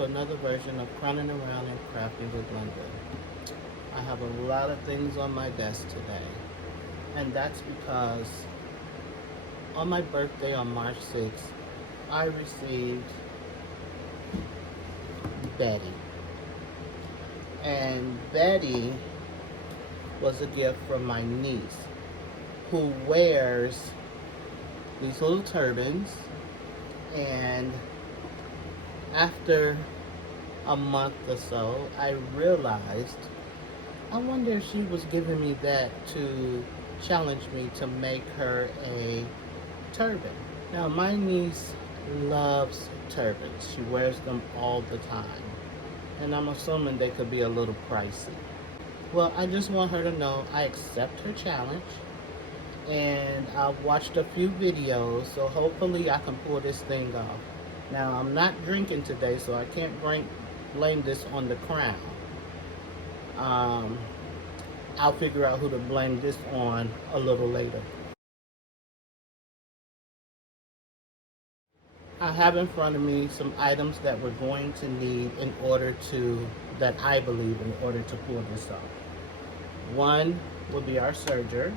to another version of Crowning Around and Crafting with Linda. I have a lot of things on my desk today, and that's because on my birthday on March 6th, I received Betty. And Betty was a gift from my niece, who wears these little turbans, and after a month or so, I realized, I wonder if she was giving me that to challenge me to make her a turban. Now, my niece loves turbans. She wears them all the time. And I'm assuming they could be a little pricey. Well, I just want her to know I accept her challenge. And I've watched a few videos, so hopefully I can pull this thing off. Now, I'm not drinking today, so I can't blame this on the crown. I'll figure out who to blame this on a little later. I have in front of me some items that we're going to need in order to, that I believe in order to pull this off. One will be our serger.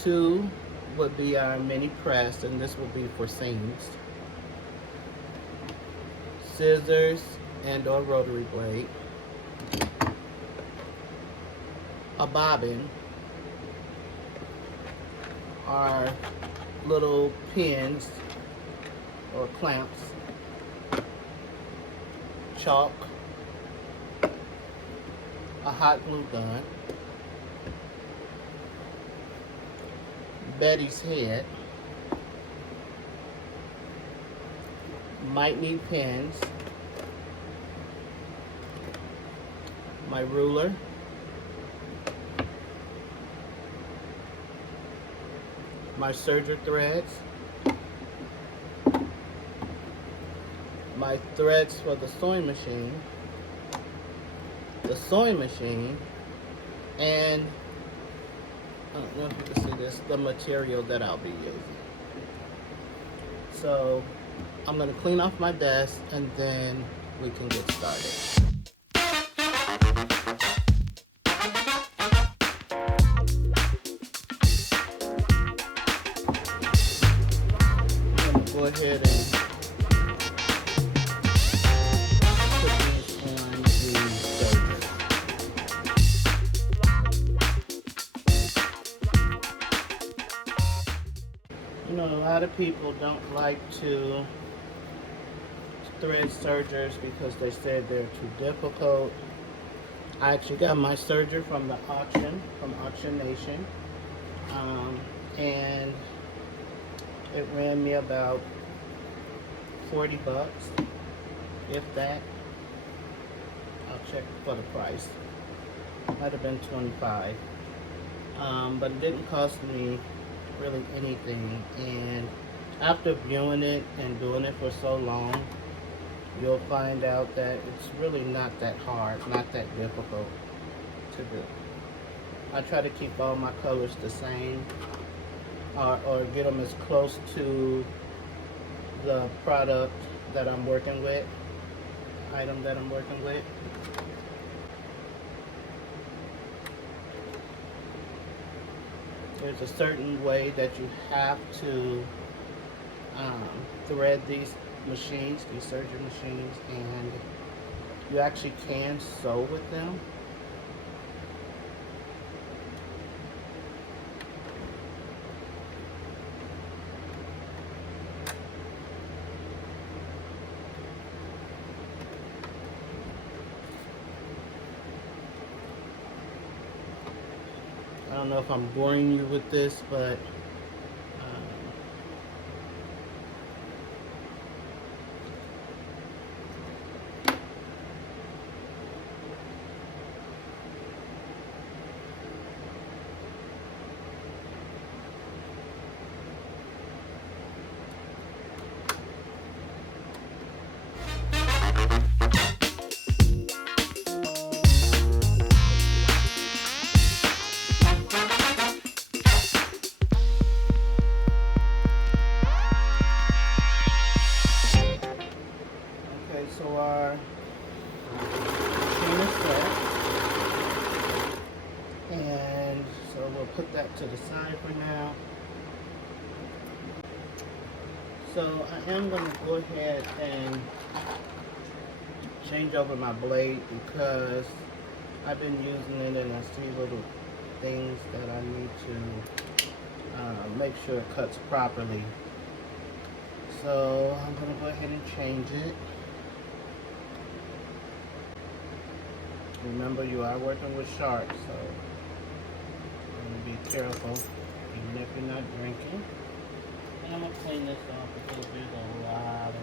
Two would be our mini press, and this will be for seams. Scissors and or rotary blade. A bobbin. Our little pins or clamps. Chalk. A hot glue gun. Betty's head. Might need pins. My ruler. My serger threads. My threads for the sewing machine. The sewing machine. And I don't know if you can see this, the material that I'll be using. So I'm going to clean off my desk and then we can get started. I'm going to go ahead and put these on the serger. You know, a lot of people don't like to thread sergers because they said they're too difficult. I actually got my serger from the auction, from Auction Nation, and it ran me about 40 bucks, if that. I'll check for the price. Might have been 25, but it didn't cost me really anything. And after viewing it and doing it for so long, you'll find out that it's really not that hard, not that difficult to do. I try to keep all my colors the same, or get them as close to the product that I'm working with, item that I'm working with. There's a certain way that you have to thread these machines, these serger machines, and you actually can sew with them. I don't know if I'm boring you with this, but put that to the side for now. So I am going to go ahead and change over my blade because I've been using it and I see little things that I need to make sure it cuts properly. So I'm going to go ahead and change it. Remember, you are working with sharks, so be careful, even if you're not drinking. And I'm going to clean this off because there's a lot of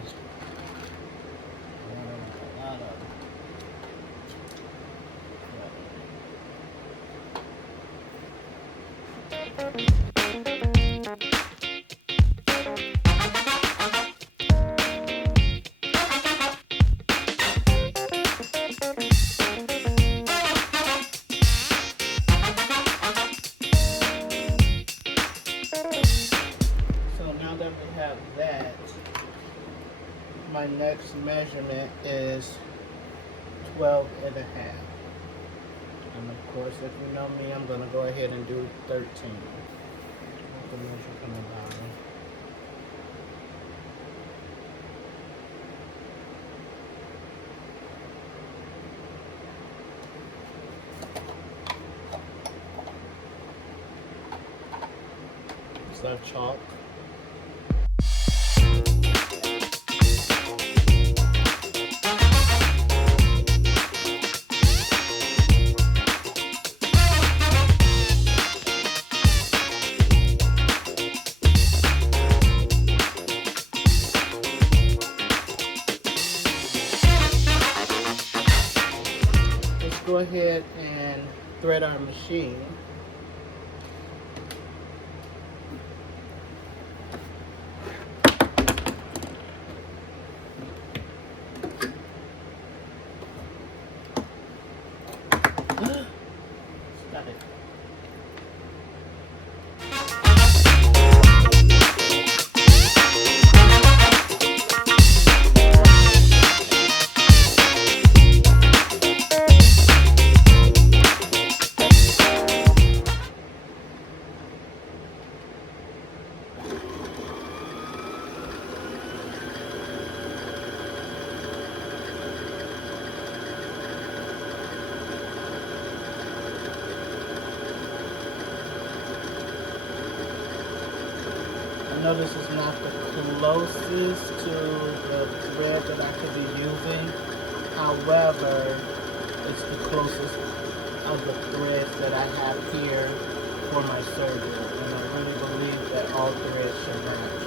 that. My next measurement is 12 and a half. And of course, if you know me, I'm going to go ahead and do 13. The measure from the bottom. Is that chalk? Go ahead and thread our machine. Stop it. I know this is not the closest to the thread that I could be using. However, it's the closest of the threads that I have here for my Serger. And I really believe that all threads should match.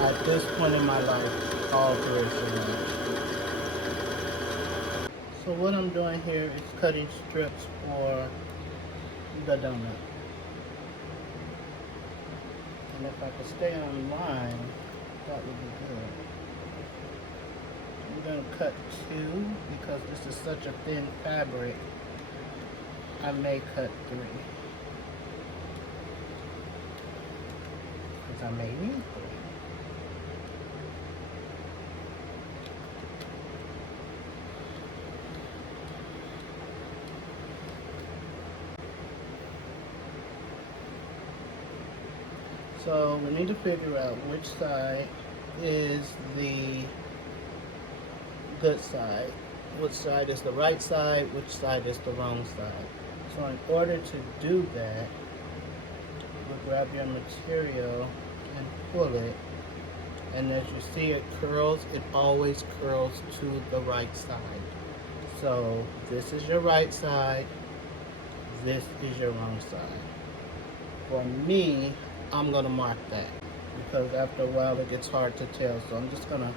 At this point in my life, all threads should match. So what I'm doing here is cutting strips for the donut. And if I could stay on line, that would be good. I'm going to cut 2 because this is such a thin fabric. I may cut 3. Because I may need 3. So we need to figure out which side is the good side, which side is the right side, which side is the wrong side. So in order to do that, you grab your material and pull it, and as you see it curls, it always curls to the right side. So this is your right side, this is your wrong side. For me, I'm going to mark that because after a while it gets hard to tell. So I'm just going to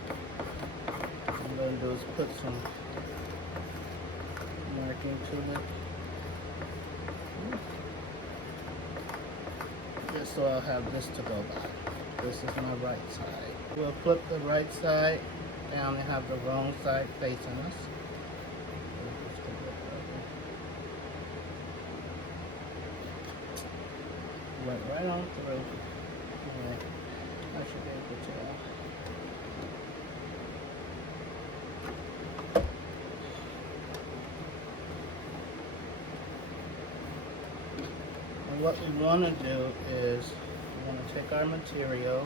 do is put some marking to it. Just so I'll have this to go by. This is my right side. We'll flip the right side down and have the wrong side facing us. Went right on through. Yeah, I should be able to tell. what we want to do is we want to take our material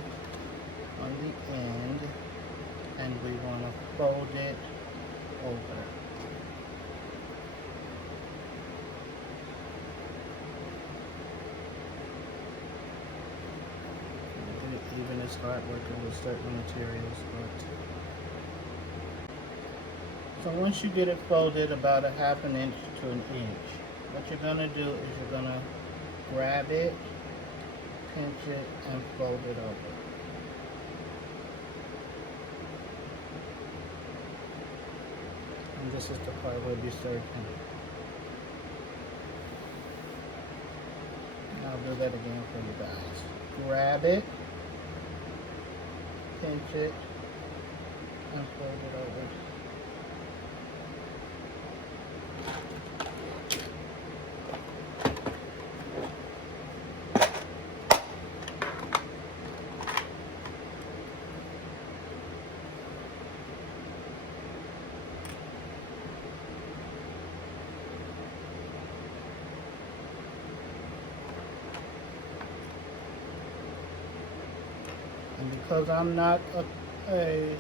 on the end and we want to fold it over. Even it's hard working with certain materials, but so once you get it folded about a ½ inch to an inch, what you're gonna do is you're gonna grab it, pinch it, and fold it over. And this is the part where we serging. I'll do that again for you guys. Grab it, pinch it, and fold it over. And because I'm not a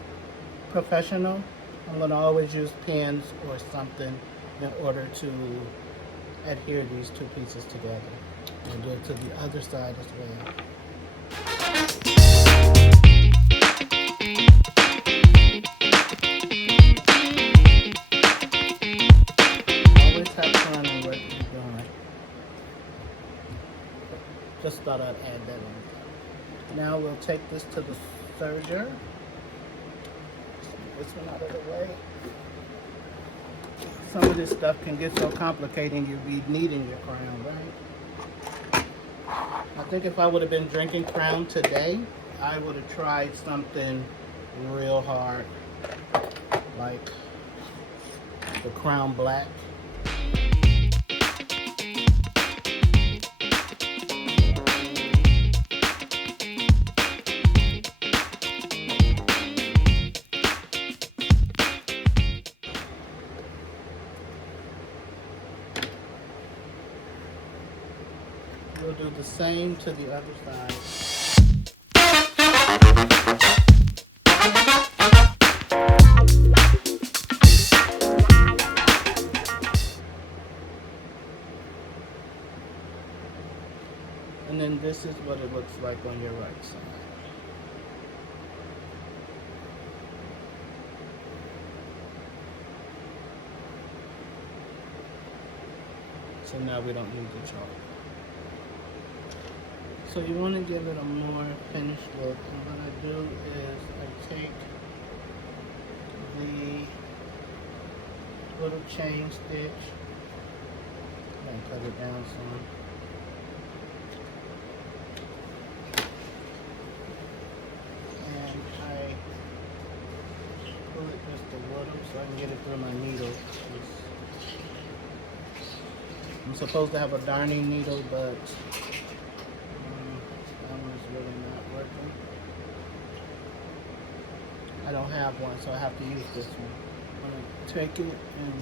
professional, I'm going to always use pins or something in order to adhere these two pieces together. And do it to the other side as well. Always have fun in what you're doing. Just thought I'd add that in. Now we'll take this to the serger. This one out of the way. Some of this stuff can get so complicated you'll be needing your crown, right? I think if I would have been drinking crown today, I would have tried something real hard, like the Crown Black. We'll do the same to the other side. And then this is what it looks like on your right side. So now we don't need the chalk. So you want to give it a more finished look. And what I do is I take the little chain stitch and cut it down some. And I pull it just a little so I can get it through my needle. I'm supposed to have a darning needle, but really not working. I don't have one, so I have to use this one. I'm going to take it and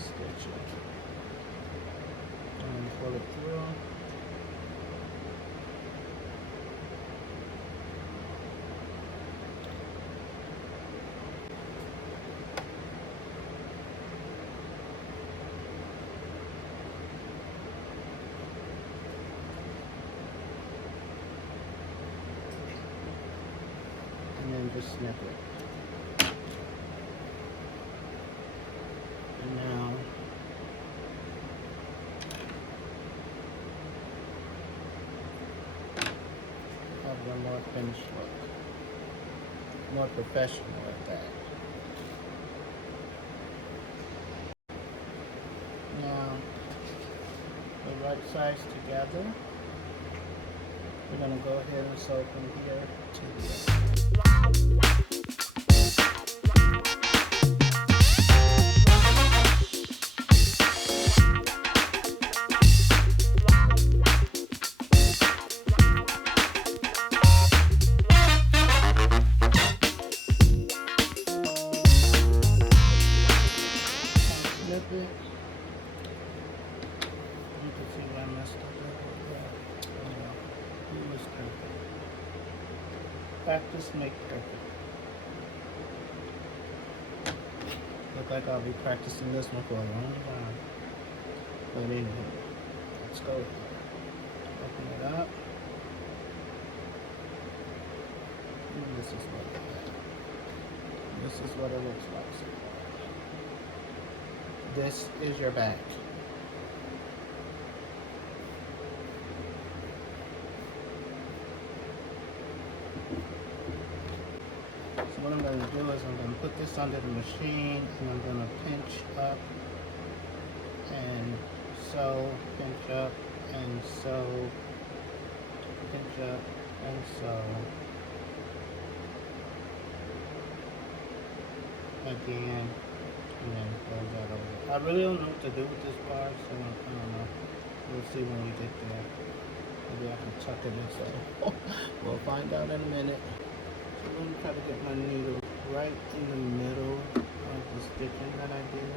stitch it and pull it through. And then just snip it. And now have one more finished look. More professional at that. Now the right sides together. We're going to go ahead and sew from here to here. Flip it Practice make perfect. Look like I'll be practicing this one for a long time. But anyway, let's go. Open it up. And this is what it looks like. This is your back. So what I'm going to do is I'm going to put this under the machine and I'm going to pinch up and sew, pinch up and sew, pinch up and sew. Again, and then fold that over. I really don't know what to do with this bar, so I don't know. We'll see when we get there. Maybe I can tuck it in, so we'll find out in a minute. So I'm going to try to get my needle right in the middle of the stitching that I did.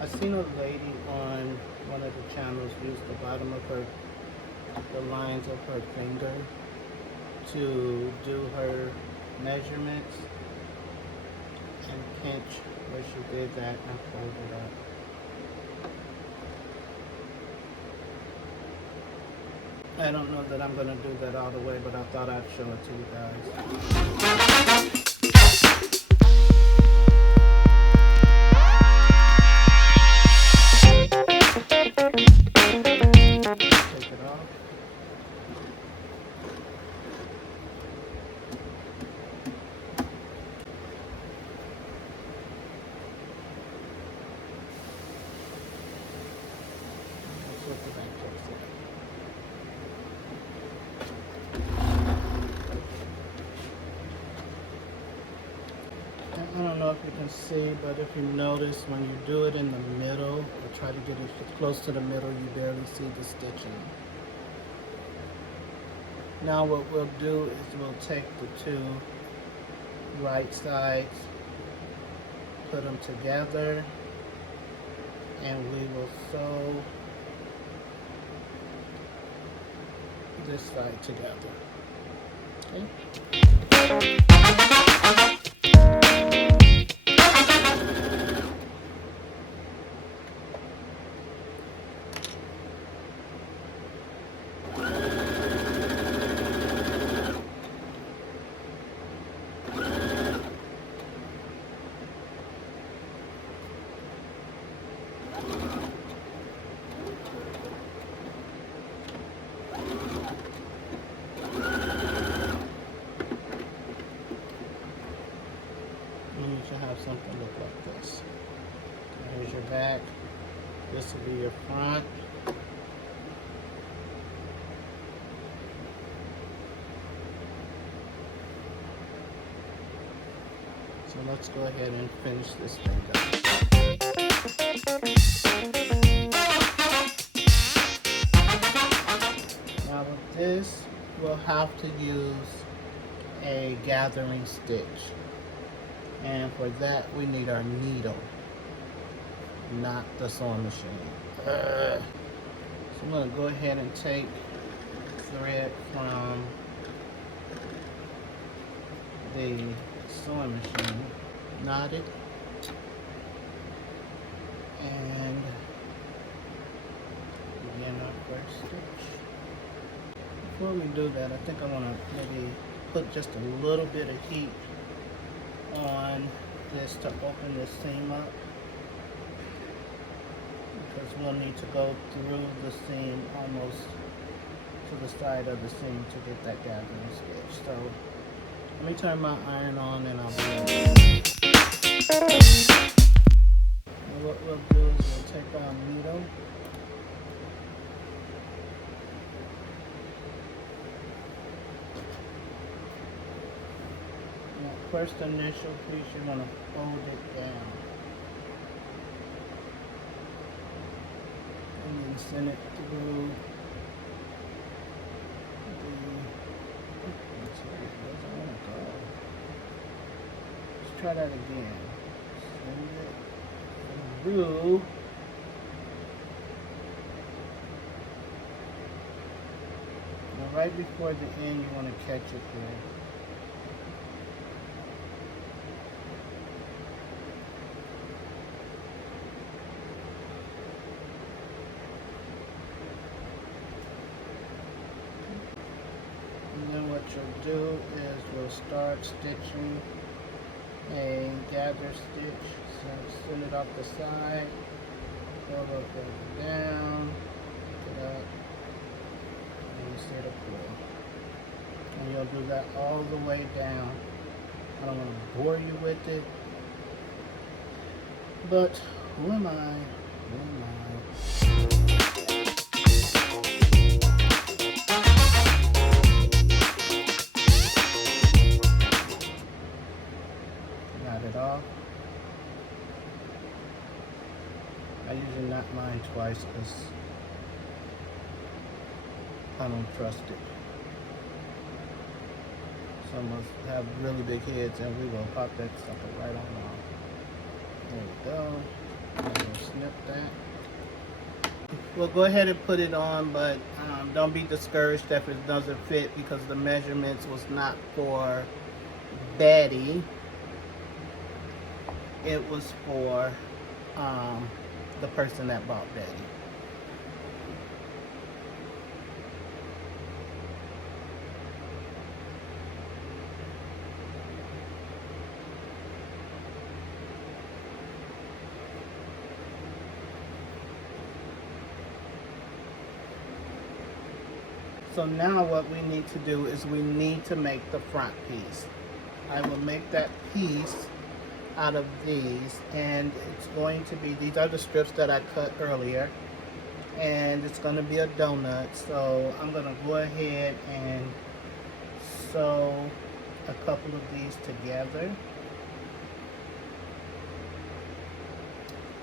I seen a lady on one of the channels use the bottom of the lines of her finger to do her measurements and pinch where she did that and fold it up. I don't know that I'm going to do that all the way, but I thought I'd show it to you guys. I don't know if you can see, but if you notice when you do it in the middle, or try to get it close to the middle, you barely see the stitching. Now what we'll do is we'll take the two right sides, put them together, and we will sew this side together. Okay? Something look like this. Here's your back. This will be your front. So let's go ahead and finish this thing up. Now with this, we'll have to use a gathering stitch. And for that, we need our needle, not the sewing machine. So I'm going to go ahead and take thread from the sewing machine, knot it, and begin our first stitch. Before we do that, I think I want to maybe put just a little bit of heat on this to open this seam up, because we'll need to go through the seam almost to the side of the seam to get that gathering stitch. So let me turn my iron on and I'll be ready. And what we'll do is we'll take our needle, first initial piece, you're going to fold it down and then send it through try that again. Send it through. Now right before the end, you want to catch it there. And then what you'll do is we'll start stitching a gather stitch. So send it off the side, go up, down, pick it up, and you set a pull. And you'll do that all the way down. I don't want to bore you with it, but who am I? Who am I? It off. I usually knot mine twice because I don't trust it. Some of us have really big heads and we will pop that sucker right on off. There we go. I'm going to snip that. We'll go ahead and put it on, but don't be discouraged if it doesn't fit because the measurements was not for Betty. It was for the person that bought Betty. So now what we need to do is we need to make the front piece. I will make that piece out of these, and it's going to be, these are the strips that I cut earlier, and it's going to be a donut. So I'm going to go ahead and sew a couple of these together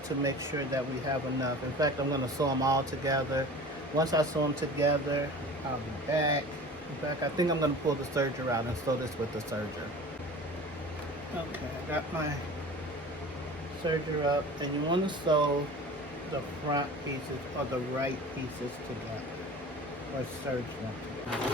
to make sure that we have enough. In fact, I'm going to sew them all together. Once I sew them together, I'll be back. In fact, I think I'm going to pull the serger out and sew this with the serger. Okay, I got my serger up, and you want to sew the front pieces or the right pieces together, or serge them together.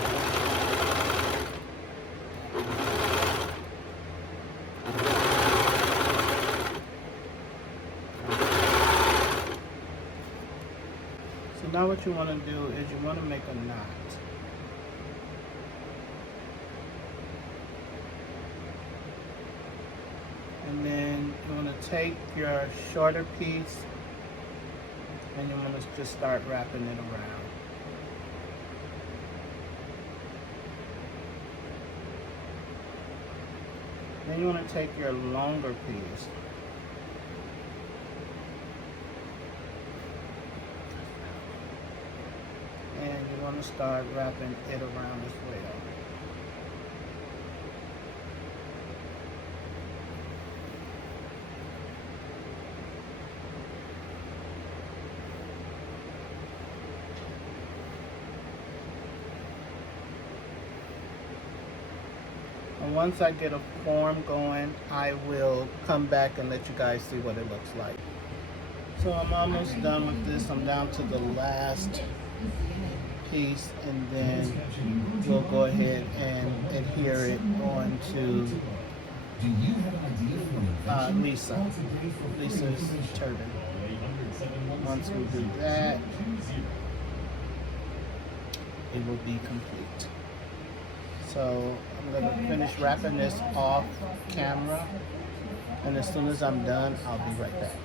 So now what you want to do is you want to make a knot. And then you want to take your shorter piece and you want to just start wrapping it around. Then you want to take your longer piece and you want to start wrapping it around as well. And once I get a form going, I will come back and let you guys see what it looks like. So I'm almost done with this. I'm down to the last piece, and then we'll go ahead and adhere it onto Lisa's turban. Once we do that, it will be complete. So I'm going to finish wrapping this off camera, and as soon as I'm done, I'll be right back.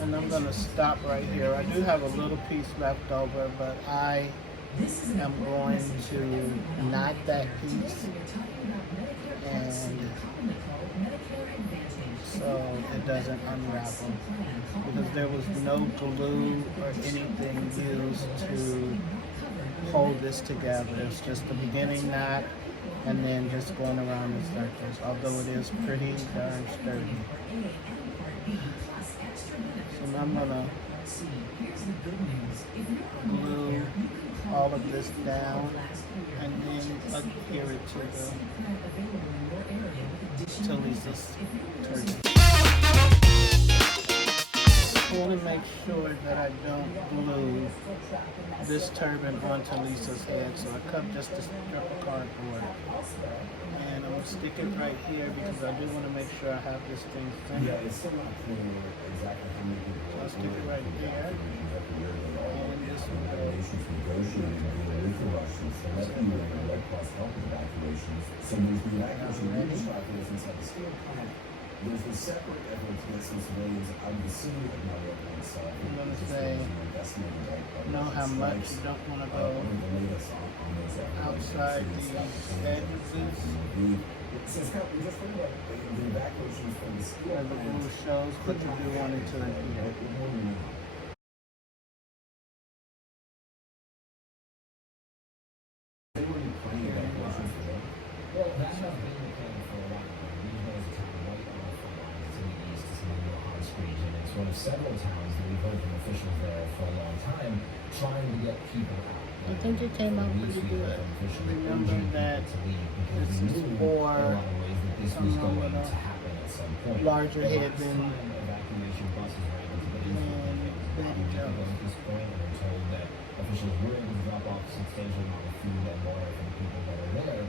And I'm going to stop right here. I do have a little piece left over, but I am going to knot that piece, and so it doesn't unravel, because there was no glue or anything used to hold this together. It's just the beginning knot and then just going around the circles, although it is pretty darn sturdy. So now I'm gonna glue all all of this down and then adhere it to Lisa's turban. I want to make sure that I don't glue this turban onto Lisa's head, so I cut just a strip of cardboard. And I'm going to stick it right here because I do want to make sure I have this thing centered. Yeah, it's still not clear exactly how many people. So I'll stick it right there. And this will go. Negotiating with the Russians to let you in the Red Cross help with evacuations. So there's the evacuation of English inside the steel plant. There's the separate effort to get some civilians out of the city of Mariupol itself. I'm going to say, know how much you don't want to go outside the entrances. So Scott, we just heard about the evacuations from the steel Where the blue shows, but you do want it to adhere. Well, that has been the plan for a while. Regional is a town right on the front lines to the east, to the Luhansk region. It's one of several towns that we've heard from officials there for a long time, trying to get people out. I think it came out pretty good. Remember that this is for larger head than evacuation buses were able to get into at this point, and we're told that officials were able to drop off a substantial amount of food and water for the people that are there.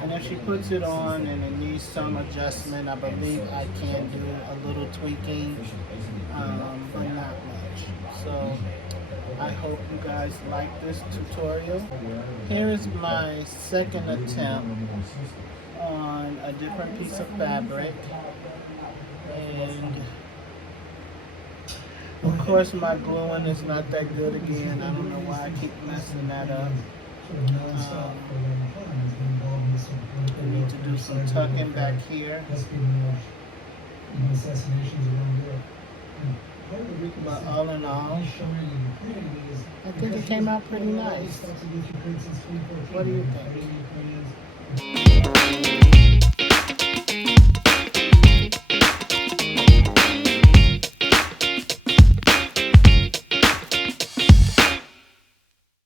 And if she puts it on and it needs some adjustment, I believe I can do a little tweaking, but not much. So I hope you guys like this tutorial. Here is my second attempt on a different piece of fabric. And of course my gluing is not that good again. I don't know why I keep messing that up. We need to do some tucking back here. But all in all, I think it came out pretty nice. What do you think?